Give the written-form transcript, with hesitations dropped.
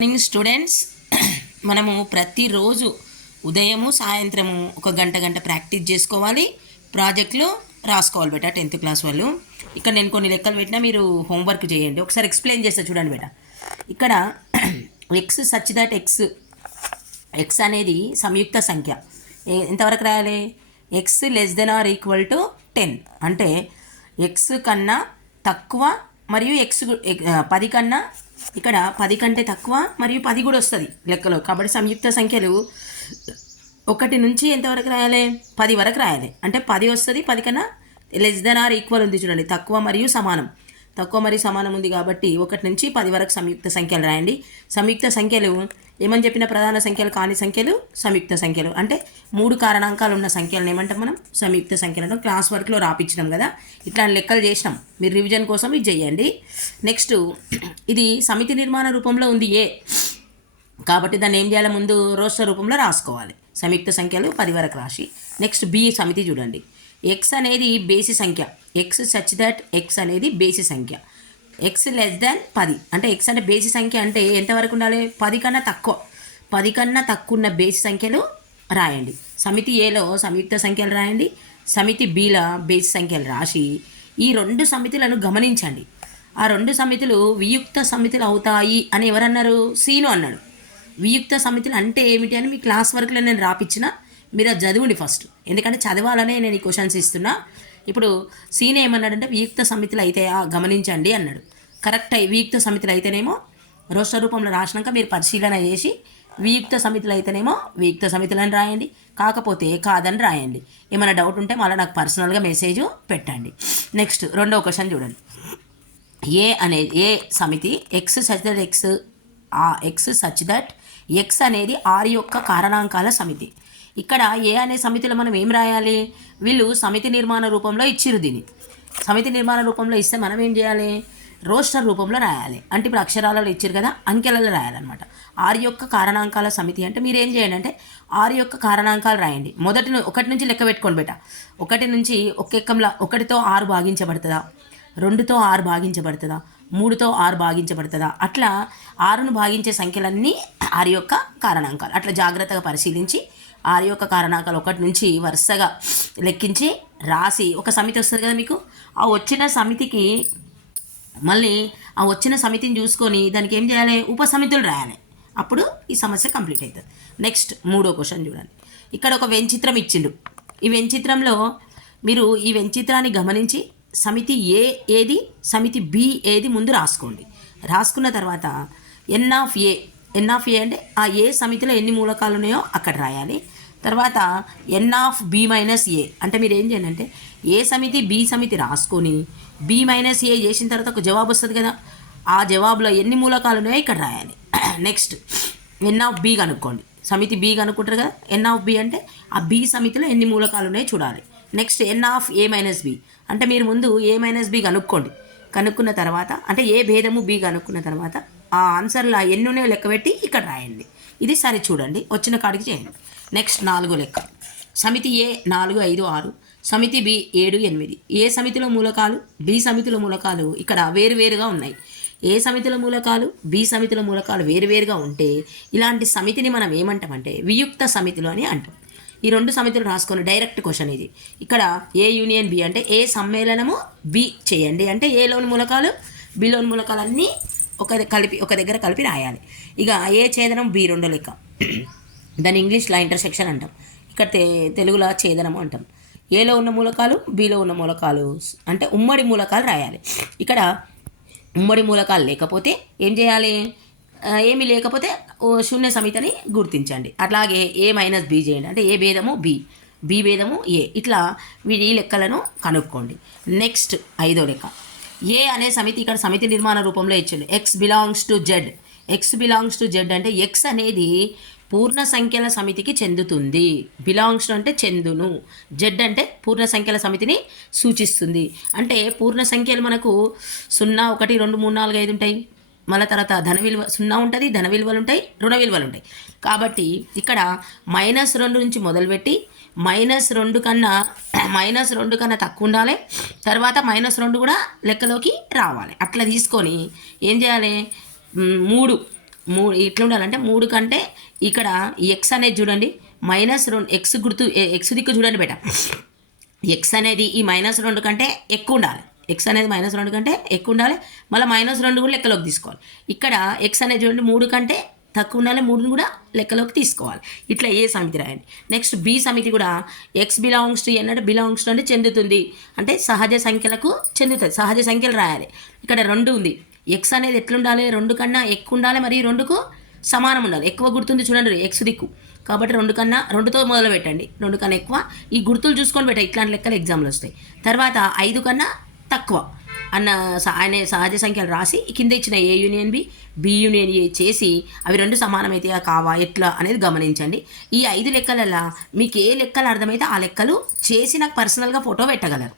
Morning students మనము ప్రతిరోజు ఉదయము సాయంత్రము ఒక గంట ప్రాక్టీస్ చేసుకోవాలి. ప్రాజెక్టులు రాసుకోవాలి బేటా. 10th క్లాస్ వాళ్ళు ఇక్కడ నేను కొన్ని లెక్కలు పెట్టినా మీరు హోంవర్క్ చేయండి. ఒకసారి ఎక్స్ప్లెయిన్ చేస్తా చూడండి బేటా. ఇక్కడ ఎక్స్ సచ్ దట్ ఎక్స్ అనేది సంయుక్త సంఖ్య. ఎంతవరకు రాయాలి? X less than or equal to 10 అంటే ఎక్స్ కన్నా తక్కువ మరియు ఎక్స్ 10 కన్నా ఇక్కడ 10 కంటే తక్కువ మరియు 10 కూడా వస్తుంది లెక్కలో. కాబట్టి సంయుక్త సంఖ్యలు 1 నుంచి ఎంతవరకు రాయాలి? 10 వరకు రాయాలి. అంటే 10 వస్తుంది, 10 కన్నా లెస్ దెన్ ఆర్ ఈక్వల్ ఉంది చూడండి. తక్కువ మరియు సమానం ఉంది కాబట్టి 1 నుంచి 10 వరకు సంయుక్త సంఖ్యలు రాయండి. సంయుక్త సంఖ్యలు ఏమని చెప్పిన? ప్రధాన సంఖ్యలు కాని సంఖ్యలు సంయుక్త సంఖ్యలు. అంటే 3 కారణాంకాలు ఉన్న సంఖ్యలను ఏమంటాం మనం? సంయుక్త సంఖ్యలను. క్లాస్ వర్క్లో రాపించినాం కదా, ఇట్లాంటి లెక్కలు చేసినాం. మీరు రివిజన్ కోసం ఇది చేయండి. నెక్స్ట్, ఇది సమితి నిర్మాణ రూపంలో ఉంది ఏ, కాబట్టి దాన్ని ఏం చేయాలి? ముందు రోస్టర్ రూపంలో రాసుకోవాలి. సంయుక్త సంఖ్యలు 10 వరకు రాసి నెక్స్ట్ బి సమితి చూడండి. ఎక్స్ అనేది బేసి సంఖ్య. ఎక్స్ సచ్ దట్ ఎక్స్ అనేది బేసి సంఖ్య. ఎక్స్ లెస్ దాన్ 10 అంటే ఎక్స్ అంటే బేసి సంఖ్య అంటే ఎంతవరకు ఉండాలి? 10 కన్నా తక్కువ. 10 కన్నా తక్కువ ఉన్న బేసి సంఖ్యలు రాయండి. సమితి ఏలో సంయుక్త సంఖ్యలు రాయండి. సమితి బిలో బేసి సంఖ్యలు రాసి ఈ 2 సమితులను గమనించండి. ఆ 2 సమితులు వియుక్త సమితులు అవుతాయి అని ఎవరన్నారు? సీను అన్నాడు. వియుక్త సమితులు అంటే ఏమిటి అని మీ క్లాస్ వర్క్లో నేను రాపించిన, మీరు అది చదవండి ఫస్ట్. ఎందుకంటే చదవాలనే నేను ఈ క్వశ్చన్స్ ఇస్తున్నా. ఇప్పుడు సీనే ఏమన్నాడంటే వియుక్త సమితులు అయితే గమనించండి అన్నాడు. కరెక్ట్. వియుక్త సమితులు అయితేనేమో రోస్టర్ రూపంలో రాసినాక మీరు పరిశీలన చేసి వియుక్త సమితులు అయితేనేమో వియుక్త సమితులని రాయండి, కాకపోతే కాదని రాయండి. ఏమైనా డౌట్ ఉంటే మళ్ళీ నాకు పర్సనల్గా మెసేజ్ పెట్టండి. నెక్స్ట్ రెండవ క్వశ్చన్ చూడండి. ఏ సమితి X such that X such that X అనేది ఆరు యొక్క కారణాంకాల సమితి. ఇక్కడ ఏ అనే సమితిలో మనం ఏం రాయాలి? వీళ్ళు సమితి నిర్మాణ రూపంలో ఇచ్చిరు. దీన్ని సమితి నిర్మాణ రూపంలో ఇస్తే మనం ఏం చేయాలి? రోస్టర్ రూపంలో రాయాలి. అంటే ఇప్పుడు అక్షరాలలో ఇచ్చారు కదా, అంకెలలో రాయాలన్నమాట. 6 యొక్క కారణాంకాల సమితి అంటే మీరు ఏం చేయండి అంటే 6 యొక్క కారణాంకాలు రాయండి. 1 నుంచి లెక్క పెట్టుకోండి బేట. 1 నుంచి ఒక ఎక్కంలో 1తో 6 భాగించబడుతుందా, 2తో 6 భాగించబడుతుందా, 3తో 6 భాగించబడుతుందా, అట్లా 6ను భాగించే సంఖ్యలన్నీ 6 యొక్క కారణాంకాలు. అట్లా జాగ్రత్తగా పరిశీలించి 6 యొక్క కారణాంకాలు 1 నుంచి వరుసగా లెక్కించి రాసి ఒక సమితి వస్తుంది కదా మీకు, ఆ వచ్చిన సమితికి మళ్ళీ ఆ వచ్చిన సమితిని చూసుకొని దానికి ఏం చేయాలి? ఉపసమితులు రాయాలి. అప్పుడు ఈ సమస్య కంప్లీట్ అవుతుంది. నెక్స్ట్ మూడో క్వశ్చన్ చూడండి. ఇక్కడ ఒక వెంచిత్రం ఇచ్చిండు. ఈ వెంచిత్రంలో మీరు ఈ వెంచిత్రాన్ని గమనించి సమితి ఏ ఏది, సమితి బి ఏది ముందు రాసుకోండి. రాసుకున్న తర్వాత ఎన్ ఆఫ్ ఏ అంటే ఆ ఏ సమితిలో ఎన్ని మూలకాలు ఉన్నాయో అక్కడ రాయాలి. తర్వాత ఎన్ ఆఫ్ బి మైనస్ ఏ అంటే మీరు ఏం చేయండి అంటే ఏ సమితి బి సమితి రాసుకొని బి మైనస్ ఏ చేసిన తర్వాత ఒక జవాబు వస్తుంది కదా, ఆ జవాబులో ఎన్ని మూలకాలు ఉన్నాయో ఇక్కడ రాయాలి. నెక్స్ట్ ఎన్ ఆఫ్ బి కనుక్కోండి. సమితి బి కనుక్కుంటారు కదా, ఎన్ ఆఫ్ బి అంటే ఆ బి సమితిలో ఎన్ని మూలకాలు ఉన్నాయో చూడాలి. Next N of A minus B అంటే మీరు ముందు ఏ మైనస్ బి కనుక్కోండి. కనుక్కున్న తర్వాత అంటే ఏ భేదము బి కనుక్కున్న తర్వాత ఆ ఆన్సర్లో ఎన్నునే లెక్క పెట్టి ఇక్కడ రాయండి. ఇది సరి చూడండి, వచ్చిన కాడికి చేయండి. నెక్స్ట్ 4వ లెక్క. సమితి ఏ 4, 5, 6, సమితి బి 7, 8. ఏ సమితిలో మూలకాలు బి సమితిలో మూలకాలు ఇక్కడ వేరువేరుగా ఉన్నాయి. ఏ సమితిలో మూలకాలు బి సమితిలో మూలకాలు వేరువేరుగా ఉంటే ఇలాంటి సమితిని మనం ఏమంటామంటే వియుక్త సమితిలో అని అంటాం. ఈ 2 సమితులు రాసుకొని డైరెక్ట్ క్వశ్చన్ ఇది. ఇక్కడ ఏ యూనియన్ బి అంటే ఏ సమ్మేళనము బి చేయండి అంటే ఏలోని మూలకాలు బిలోని మూలకాలు అన్నీ ఒక దగ్గర కలిపి రాయాలి. ఇక ఏ ఛేదనం బి 2 లెక్క. దాన్ని ఇంగ్లీష్లో ఇంటర్సెక్షన్ అంటాం, ఇక్కడ తెలుగులో ఛేదనము అంటాం. ఏలో ఉన్న మూలకాలు బిలో ఉన్న మూలకాలు అంటే ఉమ్మడి మూలకాలు రాయాలి. ఇక్కడ ఉమ్మడి మూలకాలు లేకపోతే ఏం చేయాలి? ఏమీ లేకపోతే శూన్య సమితిని గుర్తించండి. అట్లాగే ఏ మైనస్ బి చేయండి అంటే ఏ భేదము బి భేదము ఏ. ఇట్లా ఈ లెక్కలను కనుక్కోండి. నెక్స్ట్ 5వ లెక్క. ఏ అనే సమితి ఇక్కడ సమితి నిర్మాణ రూపంలో ఇచ్చింది. ఎక్స్ బిలాంగ్స్ టు జెడ్ అంటే ఎక్స్ అనేది పూర్ణ సంఖ్యల సమితికి చెందుతుంది. బిలాంగ్స్ అంటే చెందును, జెడ్ అంటే పూర్ణ సంఖ్యల సమితిని సూచిస్తుంది. అంటే పూర్ణ సంఖ్యలు మనకు 0, 1, 2, 3, 4, 5 ఉంటాయి. మళ్ళీ తర్వాత ధన విలువ 0 ఉంటుంది, ధన విలువలు ఉంటాయి, రుణ విలువలు ఉంటాయి. కాబట్టి ఇక్కడ -2 నుంచి మొదలుపెట్టి -2 కన్నా తక్కువ ఉండాలి. తర్వాత -2 కూడా లెక్కలోకి రావాలి. అట్లా తీసుకొని ఏం చేయాలి? 3 ఎట్లా ఉండాలంటే 3 కంటే ఇక్కడ ఎక్స్ అనేది చూడండి -2 ఎక్స్ గుర్తు ఎక్స్ దిక్కు చూడండి బేట. ఎక్స్ అనేది ఈ -2 కంటే ఎక్కువ ఉండాలి. ఎక్స్ అనేది -2 కంటే ఎక్కువ ఉండాలి. మళ్ళీ -2 కూడా లెక్కలోకి తీసుకోవాలి. ఇక్కడ ఎక్స్ అనేది చూడండి 3 కంటే తక్కువ ఉండాలి, 3ని కూడా లెక్కలోకి తీసుకోవాలి. ఇట్లా ఏ సమితి రాయండి. నెక్స్ట్ బి సమితి కూడా ఎక్స్ బిలాంగ్స్ టు ఎన్ అంటే బిలాంగ్స్ టు అంటే చెందుతుంది, అంటే సహజ సంఖ్యలకు చెందుతుంది, సహజ సంఖ్యలు రాయాలి. ఇక్కడ 2 ఉంది. ఎక్స్ అనేది ఎట్లుండాలి, 2 కన్నా ఎక్కువ ఉండాలి, మరియు 2కు సమానం ఉండాలి. ఎక్కువ గుర్తుంది చూడండి ఎక్స్ దిక్కు, కాబట్టి 2తో మొదలు పెట్టండి. 2 కన్నా ఎక్కువ ఈ గుర్తులు చూసుకొని పెట్టండి, ఇట్లాంటి లెక్కలు ఎగ్జామ్లు వస్తాయి. తర్వాత 5 కన్నా తక్కువ అన్న ఆయన సహజ సంఖ్యలు రాసి కింద ఇచ్చిన A union B, B union ఏ చేసి అవి 2 సమానమైతే కావా ఎట్లా అనేది గమనించండి. ఈ 5 లెక్కలలో మీకు ఏ లెక్కలు అర్థమైతే ఆ లెక్కలు చేసి నాకు పర్సనల్గా ఫోటో పెట్టగలరు.